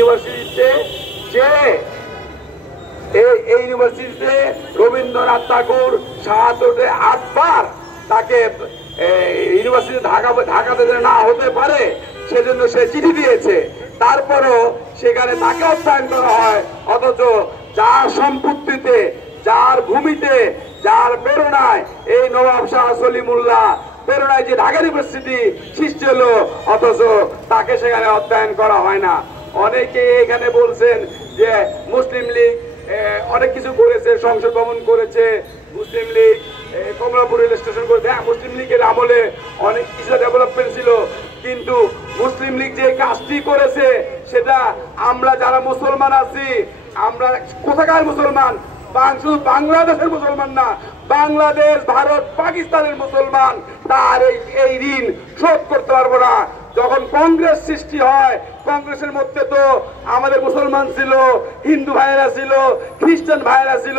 ইউনিভার্সিটিতে যে এই ইউনিভার্সিটিতে রবীন্দ্রনাথ ঠাকুর শাহাদতে 8 বার তাকে ইউনিভার্সিটি ঢাকাতে না হতে পারে সেজন্য সে চিঠি দিয়েছে। তারপরও সেখানে তাকে অধ্যয়ন করা হয়, অথচ যার সম্পত্তিতে, যার ভূমিতে, যার প্রেরণায় এই নবাব শাহ সলিমুল্লাহ প্রেরণায় যে ঢাকা ইউনিভার্সিটি সৃষ্টি হলো, অথচ তাকে সেখানে অধ্যয়ন করা হয় না। অনেকে এখানে বলছেন যে মুসলিম লীগ অনেক কিছু করেছে, সংসদ ভবন করেছে, মুসলিম লীগ কমলাপুর রেল স্টেশন করেছে। হ্যাঁ, মুসলিম লীগের আমলে অনেক কিছু ডেভেলপমেন্ট ছিল, কিন্তু মুসলিম লীগ যে কাজটি করেছে সেটা আমরা যারা মুসলমান আছি, আমরা কোথাকার মুসলমান, শুধু বাংলাদেশের মুসলমান না, বাংলাদেশ, ভারত, পাকিস্তানের মুসলমান তার এই ঋণ শোধ করতে পারবো না। যখন কংগ্রেস সৃষ্টি হয়, কংগ্রেসের মধ্যে তো আমাদের মুসলমান ছিল, হিন্দু ভাইয়েরা ছিল, খ্রিস্টান ভাইয়েরা ছিল,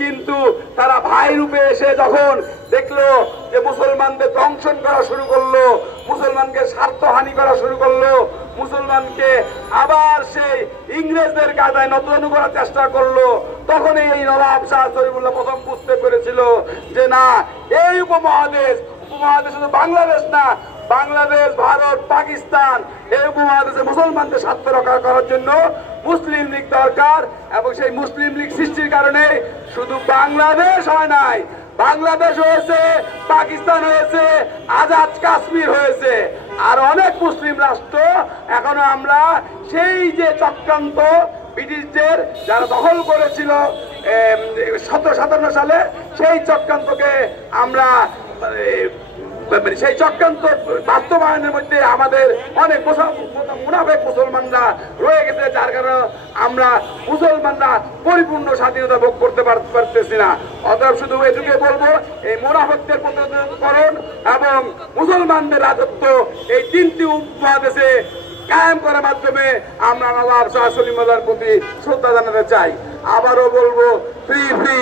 কিন্তু তারা ভাই রূপে এসে যখন দেখলো যে মুসলমানদের দংশন করা শুরু করলো, মুসলমানকে স্বার্থহানি করা শুরু করলো, মুসলমানকে আবার সেই ইংরেজদের কায়দায় নতুন করার চেষ্টা করলো, তখন এই নবাব শাহ সলিমুল্লাহ প্রথম বুঝতে পেরেছিল যে না, এই উপমহাদেশ শুধু বাংলাদেশ না, বাংলাদেশ, ভারত, পাকিস্তান, এই উপমহাদেশে মুসলমানদের স্বার্থ রক্ষা করার জন্য মুসলিম লীগ দরকার। এবং সেই মুসলিম লীগ সৃষ্টির কারণে শুধু বাংলাদেশ হয় নাই, বাংলাদেশ হয়েছে, পাকিস্তান হয়েছে, আজাদ কাশ্মীর হয়েছে, আর অনেক মুসলিম রাষ্ট্র এখনো আমরা সেই যে চক্রান্ত ব্রিটিশদের যারা দখল করেছিল 1757 সালে, সেই চক্রান্তকে আমরা সেই চক্রান্ত বাস্তবায়নের মধ্যে আমাদের অনেক মুনাফেক মুসলমানরা রয়ে গেছে, যার কারণে আমরা মুসলমানরা পরিপূর্ণ স্বাধীনতা ভোগ করতে পারতেছি না। অতএব শুধু এটুকু বলবো, এই মুনাফেকদের প্রতিরোধকরণ এবং মুসলমানদের রাজত্ব এই 3টি উপমহাদেশে কায়েম করার মাধ্যমে আমরা নবাব শাহ সলিমুল্লাহর প্রতি শ্রদ্ধা জানাতে চাই। আবারও বলবো, ফ্রি ফ্রি